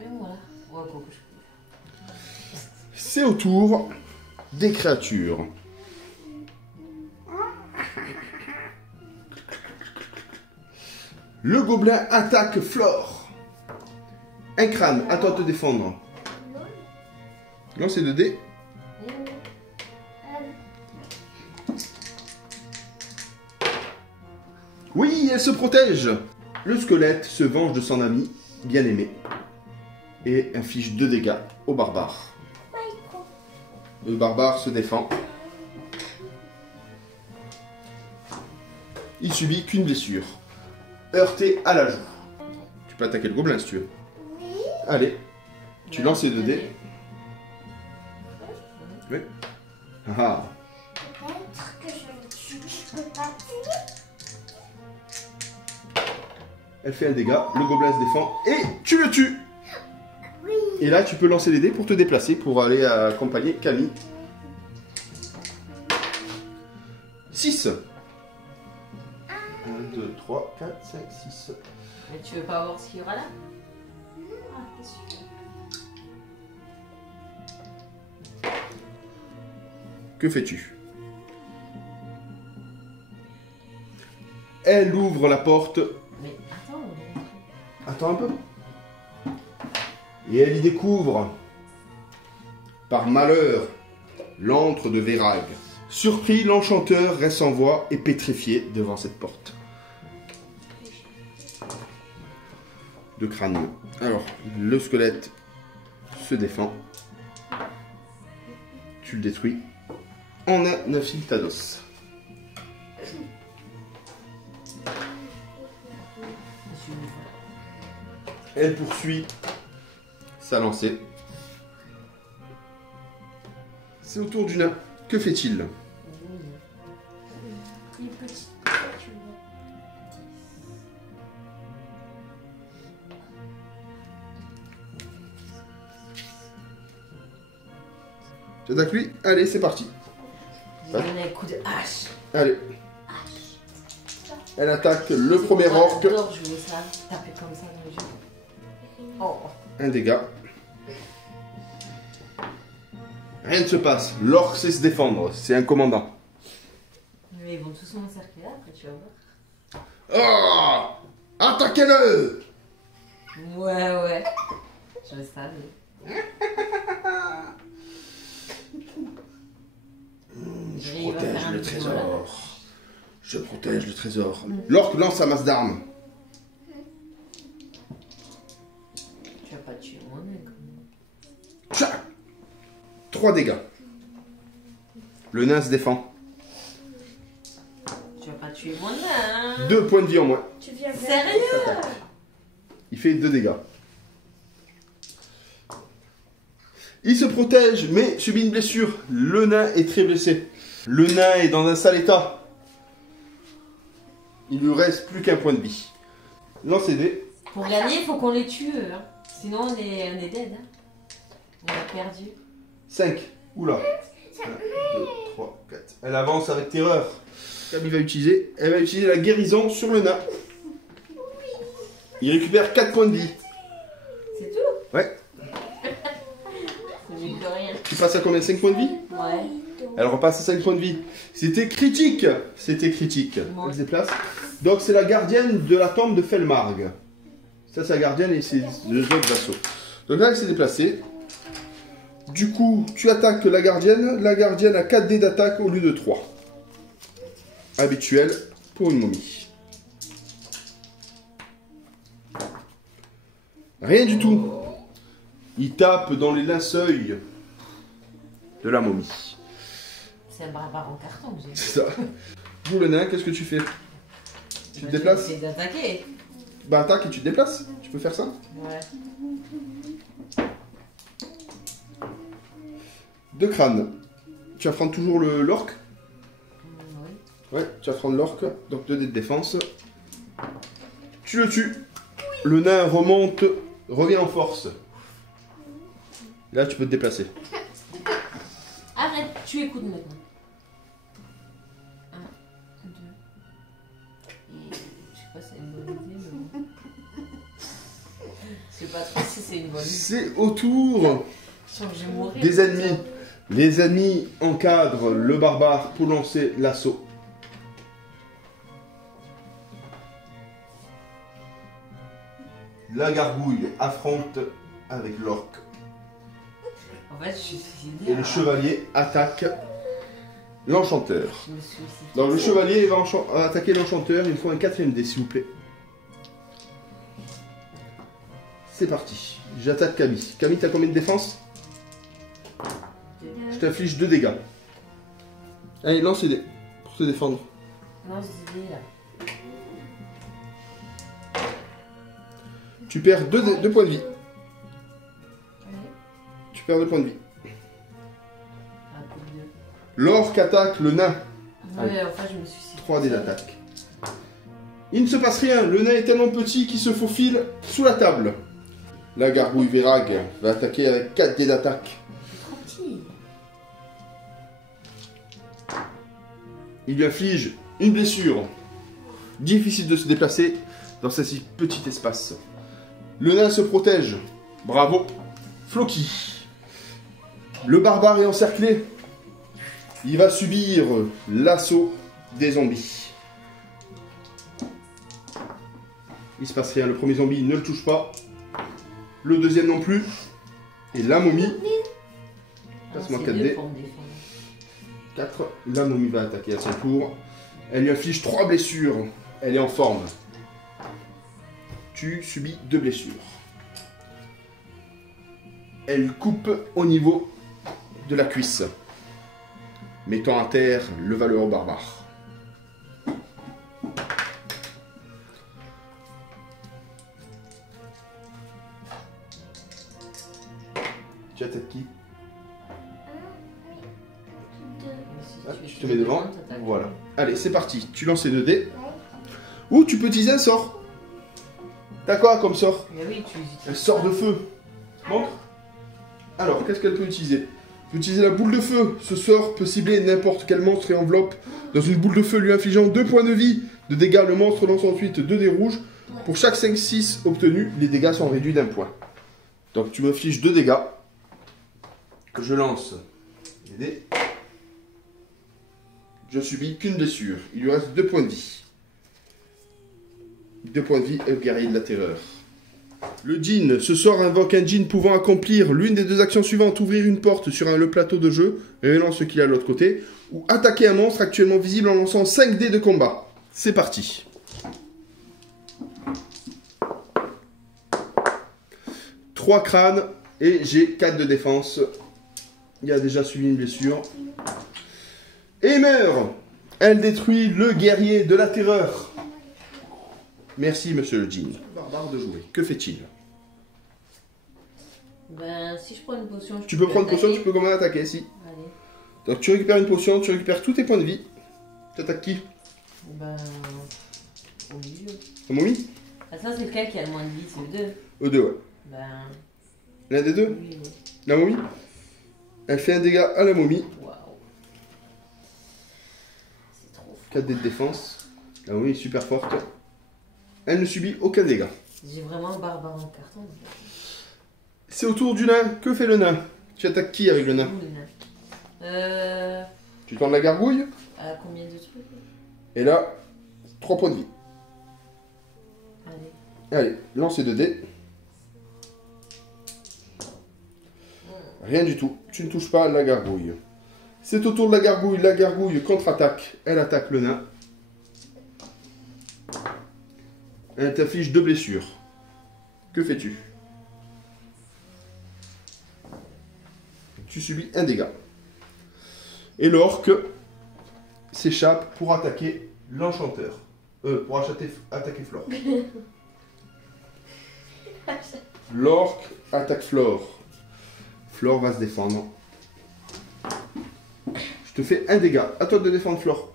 Et voilà. Ouais, quoi que je... C'est au tour des créatures. Le gobelin attaque Flore. Un crâne, à toi de te défendre. Lancez 2 dés. Oui, elle se protège. Le squelette se venge de son ami, bien aimé, et inflige 2 dégâts au barbare. Le barbare se défend. Il subit qu'une blessure. Heurté à la joue. Tu peux attaquer le gobelin si tu veux. Allez, tu lances les 2 dés. Oui. Ah. Peut-être que je peux pas tuer. Elle fait un dégât, le gobelin se défend et tu le tues. Oui. Et là, tu peux lancer les dés pour te déplacer, pour aller accompagner Camille. 6. 1, 2, 3, 4, 5, 6. Mais tu veux pas voir ce qu'il y aura là? Ah, t'es sûr? Que fais-tu? Elle ouvre la porte. Mais attends, Attends un peu. Et elle y découvre, par malheur, l'antre de Vérag. Surpris, l'enchanteur reste sans voix et pétrifié devant cette porte. De crâne. Alors, le squelette se défend. Tu le détruis. On a 9 Iltados. Elle poursuit sa lancée. C'est au tour du nain. Que fait-il? Il est petit. Tu vois. Tu attaques lui? Allez, c'est parti. il donne un coup de hache. Allez. Elle attaque le premier orc. J'adore jouer ça, taper comme ça dans le jeu. Oh. Un dégât. Rien ne se passe. L'orc sait se défendre. C'est un commandant. Mais ils vont tous m'encercler là, après tu vas voir. Oh! Attaquez-le! Ouais. Je le savais. Je Il va faire protège un le petit trésor. Je protège le trésor. L'orc lance sa masse d'armes. Tu vas pas tuer mon mec. Tcha! 3 dégâts. Le nain se défend. Tu vas pas tuer mon nain. 2 points de vie en moins. Tu viens vers Sérieux? Attaque. Il fait 2 dégâts. Il se protège, mais subit une blessure. Le nain est très blessé. Le nain est dans un sale état. Il lui reste plus qu'un point de vie. Lancez dés. Pour gagner, il faut qu'on les tue. Hein. Sinon, on est dead. Hein. On a perdu. 5. Oula. 1, 2, 3, 4. Elle avance avec terreur. Camille va utiliser. Elle va utiliser la guérison sur le nain. Il récupère 4 points de vie. C'est tout? Ouais. C'est mieux que rien. Tu passes à combien? 5 points de vie? Ouais. Elle repasse à 5 points de vie. C'était critique. C'était critique. Ouais. Elle se déplace. Donc c'est la gardienne de la tombe de Felmarg. Ça c'est la gardienne et c'est deux autres vassaux. Donc là elle s'est déplacée. Du coup tu attaques la gardienne. La gardienne a 4 dés d'attaque au lieu de 3. Habituel pour une momie. Rien du tout. Il tape dans les linceuils de la momie. C'est un barbare en carton que j'ai. C'est ça. Vous le nain, qu'est-ce que tu fais? Tu te déplaces? C'est d'attaquer. Bah attaque et tu te déplaces. Tu peux faire ça? Ouais. 2 crânes. Tu affrontes toujours l'orque? Oui. Ouais, tu affrontes l'orque. Donc 2 dés de défense. Tu le tues. Le nain remonte, revient en force. Là tu peux te déplacer. Arrête, tu écoutes maintenant. 1, 2. Et je sais pas si c'est une bonne idée, mais bon. Je sais pas trop si c'est une bonne idée. C'est au tour Je sens que je vais mourir. des ennemis. Les ennemis encadrent le barbare pour lancer l'assaut. La gargouille affronte avec l'orque. En fait, je suis suicidée. Et le chevalier attaque l'enchanteur. Je me suis suicidée. Donc le chevalier va attaquer l'enchanteur. Il faut un 4ème dé s'il vous plaît. C'est parti. J'attaque Camille. Camille, t'as combien de défense? Je t'inflige 2 dégâts. Allez, lance les dés pour te défendre. Non, c'est idée là. Tu perds 2 points de vie. Ouais. Tu perds 2 points de vie. Un coup de deux. L'orque attaque le nain. Ouais, enfin, je me suis suicidée. 3 dés d'attaque. Il ne se passe rien. Le nain est tellement petit qu'il se faufile sous la table. La gargouille Vérag va attaquer avec 4 dés d'attaque. Trop petit. Il lui inflige une blessure. Difficile de se déplacer dans ce si petit espace. Le nain se protège. Bravo. Floki. Le barbare est encerclé. Il va subir l'assaut des zombies. Il se passe rien. Le premier zombie ne le touche pas. Le deuxième non plus. Et la momie. Passe-moi 4 dés. 4. La momie va attaquer à son tour. Elle lui inflige 3 blessures. Elle est en forme. Tu subis 2 blessures. Elle coupe au niveau de la cuisse, mettant à terre le valeureux barbare. Tu attaques qui? Ah, tu te mets devant. Voilà. Allez, c'est parti. Tu lances les 2 dés. Ou tu peux utiliser un sort. T'as quoi comme sort? Mais oui, Un sort de feu. Montre. Alors, qu'est-ce qu'elle peut utiliser? Elle peut utiliser la boule de feu. Ce sort peut cibler n'importe quel monstre et enveloppe dans une boule de feu lui infligeant 2 points de vie de dégâts. Le monstre lance ensuite 2 dés rouges. Pour chaque 5-6 obtenus, les dégâts sont réduits d'1 point. Donc tu m'infliges 2 dégâts. Je lance les dés. Je subis qu'une blessure. Il lui reste 2 points de vie. 2 points de vie et guerrier de la terreur. Le djinn. Ce sort invoque un djinn pouvant accomplir l'une des 2 actions suivantes. Ouvrir une porte sur le plateau de jeu, révélant ce qu'il y a de l'autre côté. Ou attaquer un monstre actuellement visible en lançant 5 dés de combat. C'est parti. Trois crânes et j'ai 4 de défense. Il a déjà subi une blessure. Et meurt. Elle détruit le guerrier de la terreur. Merci, monsieur le djinn. Barbare de jouer. Que fait-il? Ben, si je prends une potion, Tu peux prendre une potion, tu peux quand même attaquer, si. Allez. Donc tu récupères une potion, tu récupères tous tes points de vie. Tu attaques qui? Ben. Au milieu. La momie? Ah, ça, c'est lequel qui a le moins de vie, c'est le 2. Eux deux, ouais. Ben. L'un des deux? Oui, oui. La momie? Elle fait un dégât à la momie. Waouh. C'est trop fort. 4 dés de défense. La momie est super forte. Elle ne subit aucun dégât. J'ai vraiment le barbare en carton. C'est au tour du nain. Que fait le nain? Tu attaques qui avec le nain? Où, le nain Tu tends la gargouille. À combien de trucs? Et là, 3 points de vie. Allez. Allez, lancez 2 dés. Rien du tout. Tu ne touches pas la gargouille. C'est au tour de la gargouille. La gargouille contre-attaque. Elle attaque le nain. Elle t'affiche 2 blessures. Que fais-tu? Tu subis un dégât. Et l'orque s'échappe pour attaquer l'enchanteur. Pour attaquer Flore. L'orque attaque Flore. Flore va se défendre. Je te fais un dégât. À toi de défendre Flore.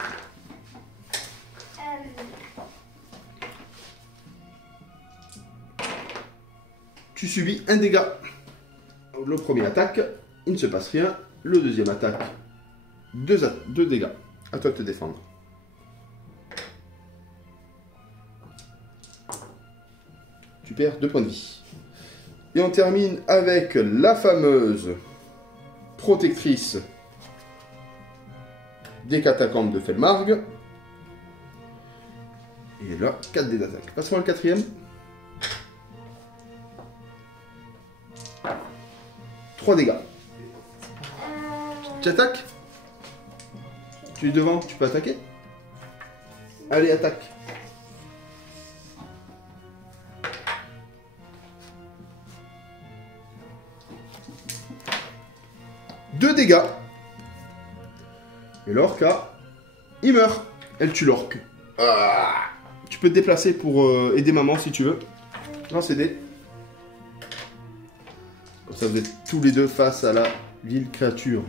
Tu subis un dégât. Le premier attaque, il ne se passe rien. Le deuxième attaque, 2 dégâts. À toi de te défendre. Tu perds 2 points de vie. Et on termine avec la fameuse protectrice des catacombes de Felmarg. Et là, 4 dés d'attaque. Passe-moi le quatrième. 3 dégâts. Tu attaques? Tu es devant, tu peux attaquer? Allez, attaque. Deux dégâts. Et l'orque, il meurt. Elle tue l'orque. Ah. Tu peux te déplacer pour aider maman si tu veux. Lance les dés. Comme ça, vous êtes tous les deux face à la vile créature.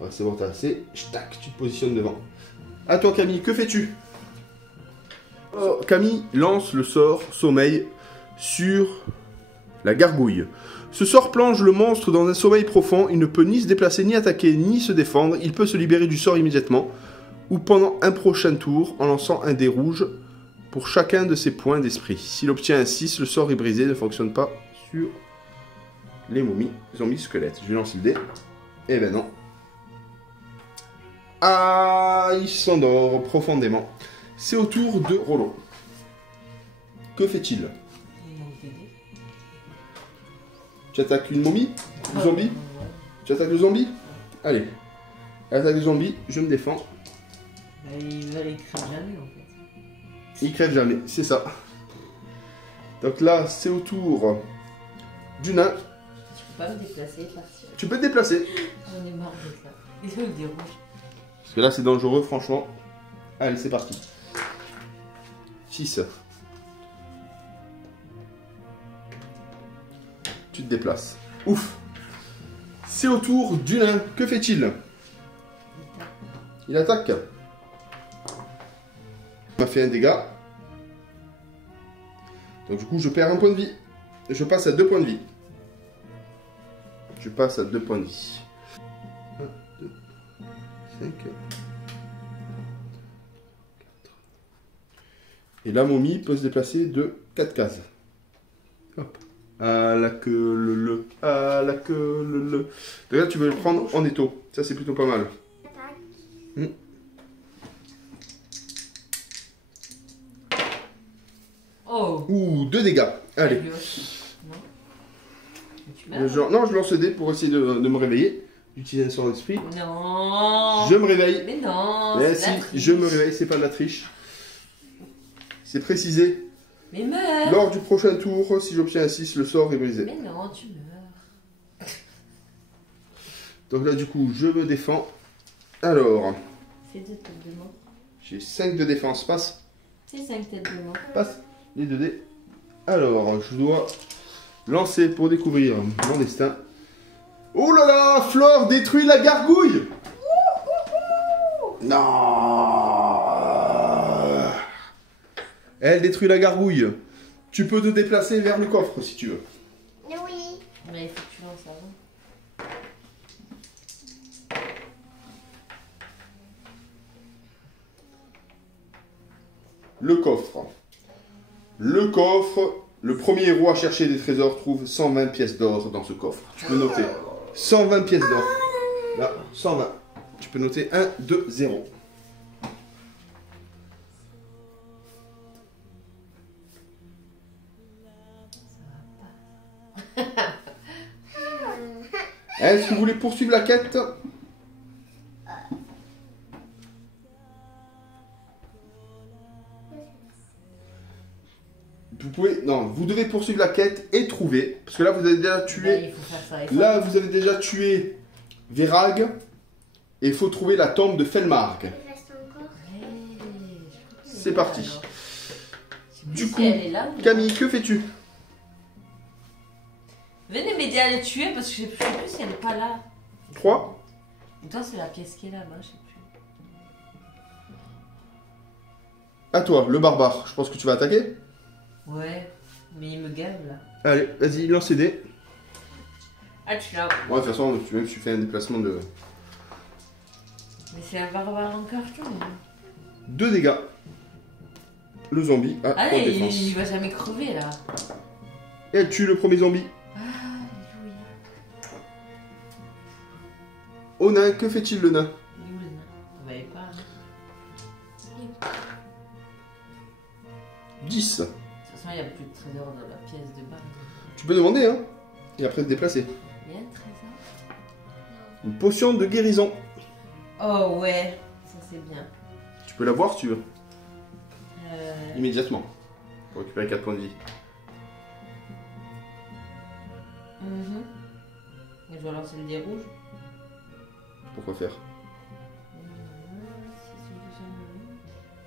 Ouais, c'est bon, t'as assez. Tac, tu te positionnes devant. À toi, Camille, que fais-tu? Oh, Camille lance le sort sommeil sur la gargouille. Ce sort plonge le monstre dans un sommeil profond. Il ne peut ni se déplacer, ni attaquer, ni se défendre. Il peut se libérer du sort immédiatement ou pendant un prochain tour en lançant un dé rouge pour chacun de ses points d'esprit. S'il obtient un 6, le sort est brisé, ne fonctionne pas sur les momies, zombies, squelettes. Je vais lancer le dé. Eh ben non. Ah, il s'endort profondément. C'est au tour de Rollo. Que fait-il? Tu attaques une momie? Le zombie? Tu attaques le zombie? Allez. Attaque le zombie, je me défends. Bah, il crève jamais en fait. Il crève jamais, c'est ça. Donc là, c'est au tour du nain. Je peux pas me déplacer et partir. Tu peux te déplacer. J'en ai marre de ça. Et là, il dérange. Parce que là, c'est dangereux, franchement. Allez, c'est parti. 6. Tu te déplaces. Ouf. C'est au tour du nain. Que fait-il? Il attaque. Il m'a fait un dégât. Donc du coup, je perds un point de vie. Je passe à 2 points de vie. Je passe à 2 points de vie. 1, 2, 5, 4. Et la momie peut se déplacer de 4 cases. Hop. À la queue le. À la queue le. Donc là, tu veux le prendre en étau. Ça, c'est plutôt pas mal. Oh. Ouh, 2 dégâts. Allez. Non, je lance le dé pour essayer de me réveiller. J'utilise un sort d'esprit. Non. Je me réveille. Mais non. Mais si, je me réveille, c'est pas de la triche. C'est précisé. Mais meurs. Lors du prochain tour, si j'obtiens un 6, le sort est brisé. Mais non, tu meurs. Donc là, du coup, je me défends. Alors. Fais 2 têtes de mort. J'ai 5 de défense. Passe. C'est 5 têtes de mort. Passe. Les 2 dés. Alors, je dois Lancez pour découvrir mon destin. Oh là là, Flore détruit la gargouille. Non. Elle détruit la gargouille. Tu peux te déplacer vers le coffre si tu veux. Oui. Mais il faut que tu lances avant. Le coffre. Le coffre. Le premier héros à chercher des trésors trouve 120 pièces d'or dans ce coffre. Tu peux noter 120 pièces d'or. Là, 120. Tu peux noter 1, 2, 0. Est-ce que vous voulez poursuivre la quête? Vous pouvez... Non, vous devez poursuivre la quête et trouver. Parce que là, vous avez déjà tué... Il faut faire ça. Là, vous avez déjà tué Verag. Et il faut trouver la tombe de Felmarg. Il reste encore. C'est parti. Du Du coup, coup, elle est là, ou- Camille, que fais-tu? Venez m'aider à le tuer parce que je sais plus si elle est pas là. 3. Et toi, c'est la pièce qui est là-bas, je sais plus. À toi, le barbare. Je pense que tu vas attaquer. Ouais, mais il me gave là. Allez, vas-y, lance les dés. Ah, tu l'as. Ouais, de toute façon, même si tu fais un déplacement de... Mais c'est un barbare en carton. 2 dégâts. Le zombie a en Allez, défense. il va jamais crever là. Et elle tue le premier zombie. Alléluia. Au nain, que fait-il le nain? Il est où le nain? On va y pas. Hein. 10. De toute façon, il n'y a plus de trésor dans la pièce de base. Tu peux demander, hein. Et après te déplacer. Il y a un trésor. Une potion de guérison. Oh ouais, ça c'est bien. Tu peux l'avoir si tu veux. Euh... Immédiatement. Pour récupérer 4 points de vie. Et je dois lancer le dé rouge. Pourquoi faire?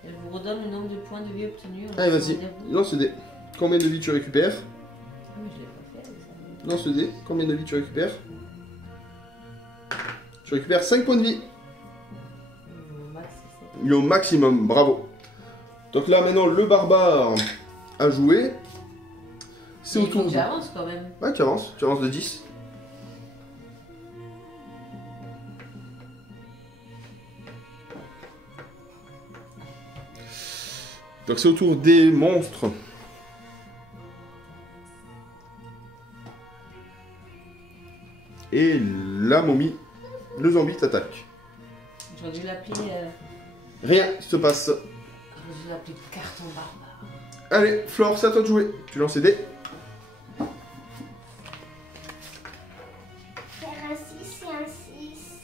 Elle vous redonne le nombre de points de vie obtenus. en Allez, lançant vas-y. le dé rouge. Lance le dé. Combien de vie tu récupères? Ah, mais je l'ai pas fait avec ça. Lance le dé. Combien de vie tu récupères? Tu récupères 5 points de vie. Mon max, c'est ça. Il est au maximum, bravo. Donc là maintenant le barbare a joué. C'est Il au faut tour que de... j'avance quand même. Ouais, tu avances de 10. Donc c'est au tour des monstres. Et la momie, le zombie t'attaque. J'aurais dû l'appeler. Rien se passe. J'aurais dû l'appeler carton barbare. Allez, Flore, c'est à toi de jouer. Tu lances les dés. Faire un 6 et un 6.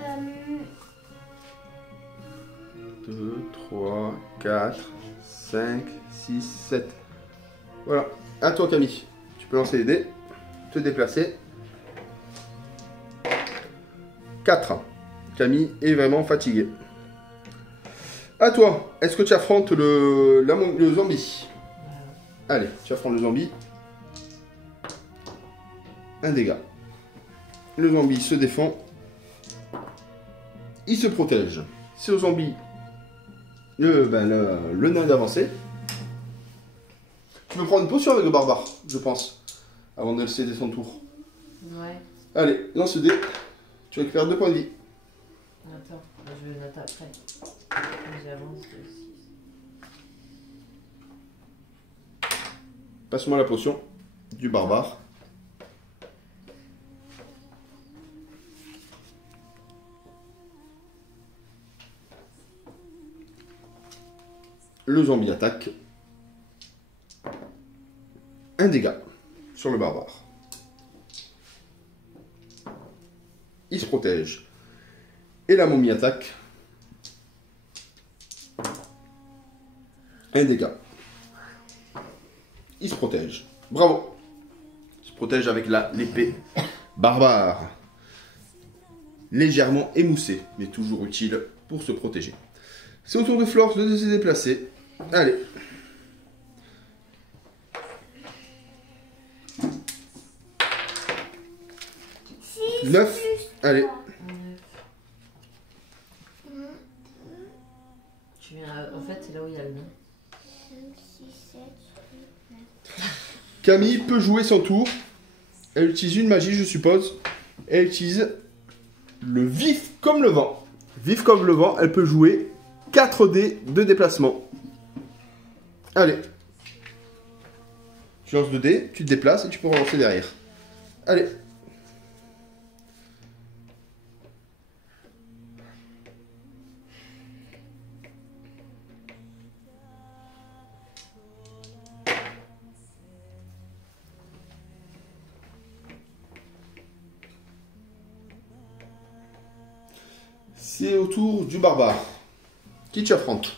Euh, 2, 3, 4, 5, 6, 7. Voilà. À toi, Camille. Tu peux lancer les dés. Te déplacer. 4. Camille est vraiment fatiguée. À toi. Est-ce que tu affrontes le zombie? Allez, tu affrontes le zombie. Un dégât. Le zombie se défend. Il se protège. C'est au zombie le nain d'avancer. Tu peux prendre une potion avec le barbare, je pense, avant de le céder son tour. Ouais. Allez, lance le dé. Tu récupères 2 points de vie. Attends, je vais le noter après. J'avance de 6. Passe-moi la potion du barbare. Le zombie attaque. Un dégât sur le barbare. Il se protège. Et la momie attaque. Un dégât. Il se protège. Bravo. Il se protège avec l'épée barbare. Légèrement émoussée, mais toujours utile pour se protéger. C'est au tour de Flore de se déplacer. Allez. Six 9. plus Allez. trois. Tu viens, en fait, c'est là où il y a le nain. 5, 6, 7, 8, 9. Camille peut jouer son tour. Elle utilise une magie, je suppose. Elle utilise le vif comme le vent. Vif comme le vent, elle peut jouer 4 dés de déplacement. Allez. Tu lances 2 dés, tu te déplaces et tu peux relancer derrière. Allez. C'est au tour du barbare. Qui tu affrontes?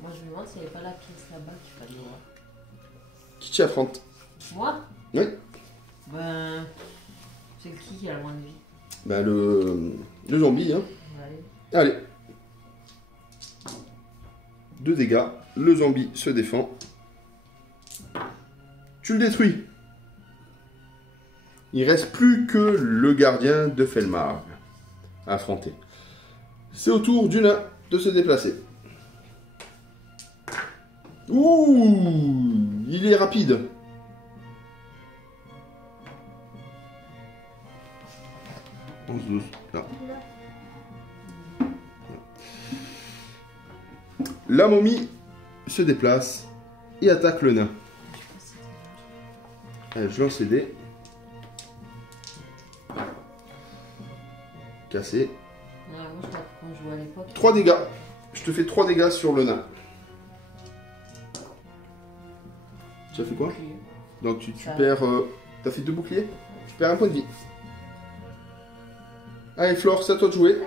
Moi, je me demande s'il n'y avait pas la pièce là-bas qu'il fallait voir. Qui tu affrontes? Moi? Oui. Ben. C'est qui a le moins de vie? Ben le zombie, hein. Ouais. Allez. 2 dégâts. Le zombie se défend. Tu le détruis. Il reste plus que le gardien de Felmar à affronter. C'est au tour du nain de se déplacer. Ouh, il est rapide. On se douce. Là. La momie se déplace et attaque le nain. Allez, je lance les dés. Cassé. Ouais, moi, je crois que quand je jouais à l'époque. 3 dégâts. Je te fais 3 dégâts sur le nain. Tu as fait quoi? Bouclier. Donc tu Ça- perds... T'as fait 2 boucliers? Tu perds un point de vie. Allez Flore, c'est à toi de jouer.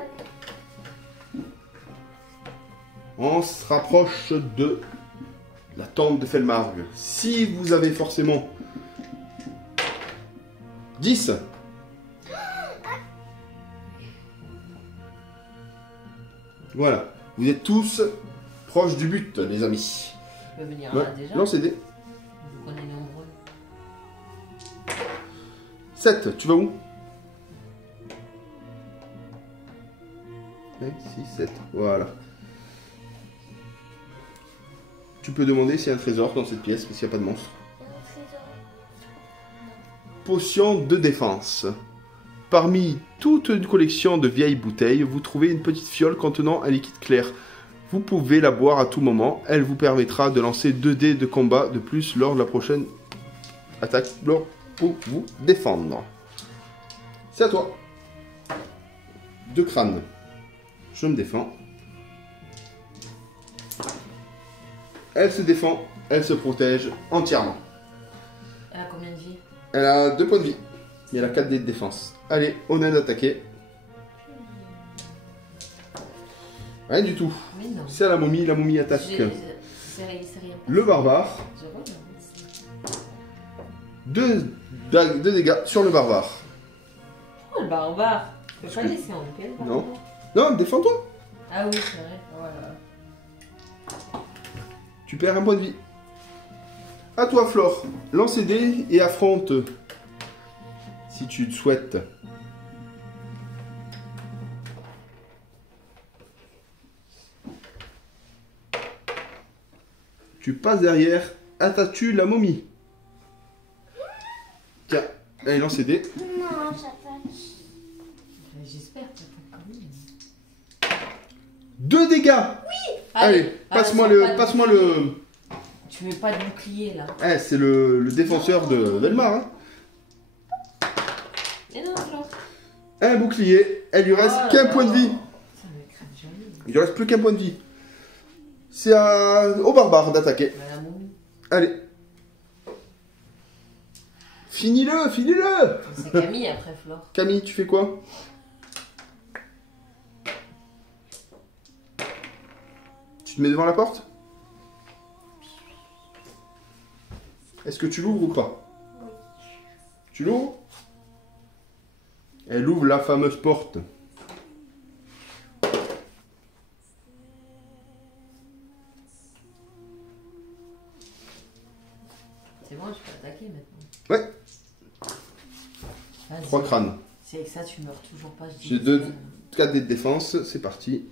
On se rapproche de la tente de Felmarg. Si vous avez forcément 10. Voilà. Vous êtes tous proches du but, les amis. Tu peux venir Ouais. là déjà. Lance les dés. On est nombreux. 7, tu vas où? 5, 6, 7, voilà. Tu peux demander s'il y a un trésor dans cette pièce, parce qu'il n'y a pas de monstre. Un trésor. Potion de défense. Parmi toute une collection de vieilles bouteilles, vous trouvez une petite fiole contenant un liquide clair. Vous pouvez la boire à tout moment. Elle vous permettra de lancer 2 dés de combat de plus lors de la prochaine attaque pour vous défendre. C'est à toi. 2 crânes. Je me défends. Elle se défend, elle se protège entièrement. Elle a combien de vie? Elle a 2 points de vie. Et elle a 4 dés de défense. Allez, on aide d'attaquer. Rien du tout. Mais non. C'est à la momie attaque. C'est rien. Le barbare. Je vois, mais c'est- 2 dégâts sur le barbare. Oh, le barbare. Tu peux pas que- laisser en paix, le Non. barbare. Non, défends-toi. Ah oui, c'est vrai. Voilà. Tu perds un point de vie. À toi, Flore. Lance les dés et affronte. Si tu le souhaites. Tu passes derrière. Attaques-tu la momie? Tiens, allez, lance les dés. Non, ça passe. J'espère que t'as quand même. 2 dégâts. Allez, passe-moi le... Tu mets pas de bouclier là. Eh, c'est le défenseur de Velmar. Hein. Mais non, Flo. Un bouclier. Elle lui reste Oh qu'un là point de là. vie. Ça me crève joli. Il lui reste plus qu'un point de vie. C'est au barbare d'attaquer. Bah, la momie. Allez. Finis-le, finis-le. C'est Camille après Flore. Camille, tu fais quoi? Tu te mets devant la porte? Est-ce que tu l'ouvres ou pas? Oui. Tu l'ouvres? Elle ouvre la fameuse porte. Ouais, Vas-y. 3 crânes. C'est avec ça, tu meurs toujours pas. Je dis J'ai que 4 dés de défense, c'est parti.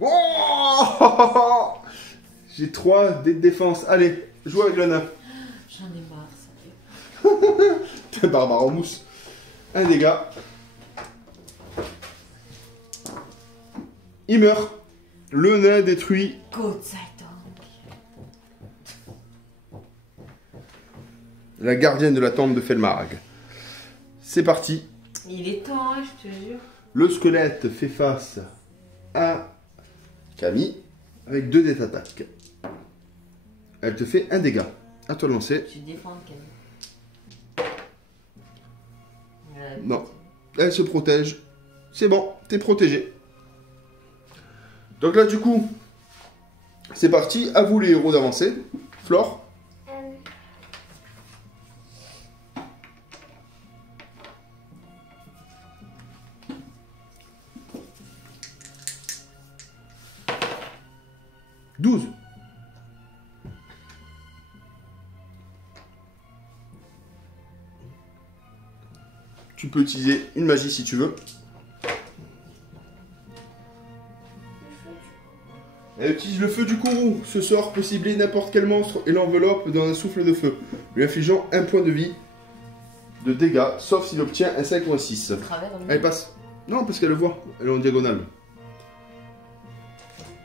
Oh j'ai 3 dés de défense. Allez, joue avec le nain. j'en ai marre, ça fait. T'es barbare en mousse. Un dégât. Il meurt. Le nain détruit. Gott sei Dank. La gardienne de la tombe de Felmarg. C'est parti. Il est temps, hein, je te jure. Le squelette fait face à Camille avec 2 dés d'attaque. Elle te fait un dégât. À toi de lancer. Tu défends Camille. Non. Elle se protège. C'est bon, t'es protégé. Donc là, du coup, c'est parti. À vous les héros d'avancer. Flore. Euh, 12. Tu peux utiliser une magie si tu veux. Elle utilise le feu du courroux. Ce sort peut cibler n'importe quel monstre et l'enveloppe dans un souffle de feu, lui infligeant un point de vie de dégâts, sauf s'il obtient un 5 ou un 6. Travers dans le Elle passe. Non, parce qu'elle le voit. Elle est en diagonale.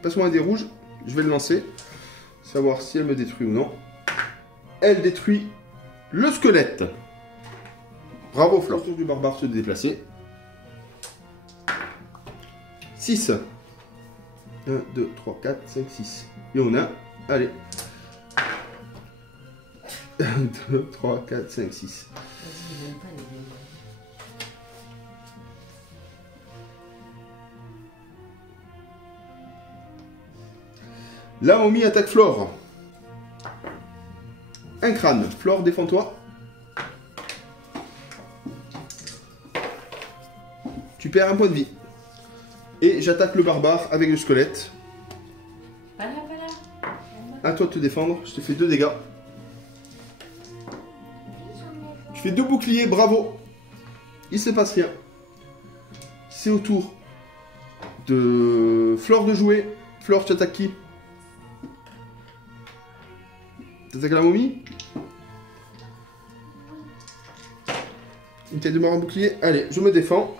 Passe-moi un dé rouge. Je vais le lancer. Savoir si elle me détruit ou non. Elle détruit le squelette. Bravo, Flore. Tour du barbare se déplacer. 6. 1, 2, 3, 4, 5, 6. Et on a. Allez. 1, 2, 3, 4, 5, 6. Vas-y, il aime pas les dés. La momie attaque Flore. Un crâne. Flore, défends-toi. Tu perds un point de vie. Et j'attaque le barbare avec le squelette. Pas là, pas là. À toi de te défendre. Je te fais 2 dégâts. Tu fais 2 boucliers. Bravo. Il se passe rien. C'est au tour de Flore de jouer. Flore, tu attaques qui? T'attaques la momie? Une tête de mort en bouclier. Allez, je me défends.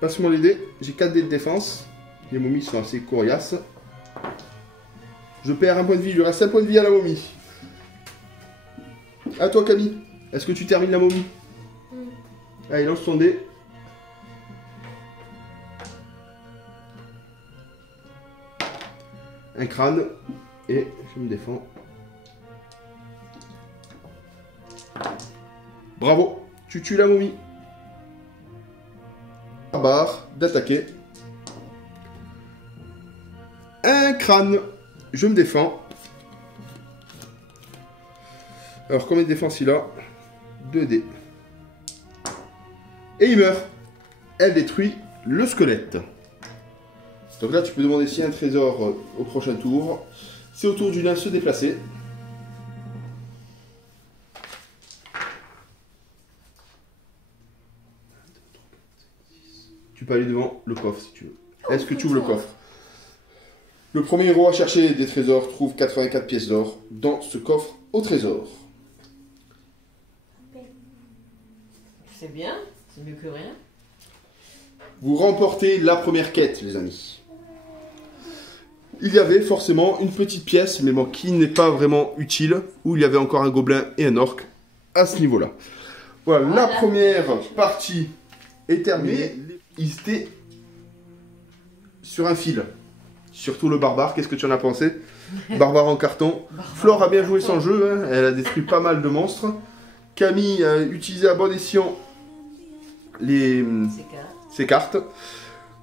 Passe-moi les dés. J'ai 4 dés de défense. Les momies sont assez coriaces. Je perds un point de vie. Il lui reste un point de vie à la momie. À toi, Camille. Est-ce que tu termines la momie? Allez, lance ton dé. Un crâne. Et je me défends. Bravo. Tu tues la momie. Barbare d'attaquer. Un crâne. Je me défends. Alors, combien de défense il a? 2 dés. Et il meurt. Elle détruit le squelette. Donc là, tu peux demander s'il y a un trésor au prochain tour. C'est au tour du nain se déplacer. Tu peux aller devant le coffre si tu veux. Est-ce que tu ouvres le coffre? Le premier héros à chercher des trésors trouve 84 pièces d'or dans ce coffre au trésor. C'est bien, c'est mieux que rien. Vous remportez la première quête, les amis. Il y avait forcément une petite pièce, mais bon, qui n'est pas vraiment utile, où il y avait encore un gobelin et un orc à ce niveau-là. Voilà, la première partie est terminée. Ils étaient sur un fil. Surtout le barbare, qu'est-ce que tu en as pensé? Barbare en carton. Flore a bien joué son jeu, hein. Elle a détruit pas mal de monstres. Camille a utilisé à bon escient ces cartes.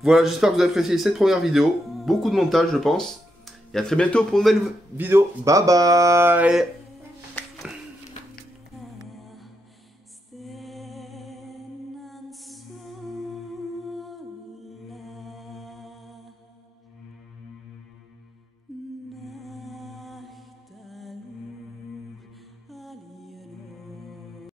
Voilà, j'espère que vous avez apprécié cette première vidéo. Beaucoup de montage, je pense. Et à très bientôt pour une nouvelle vidéo. Bye bye!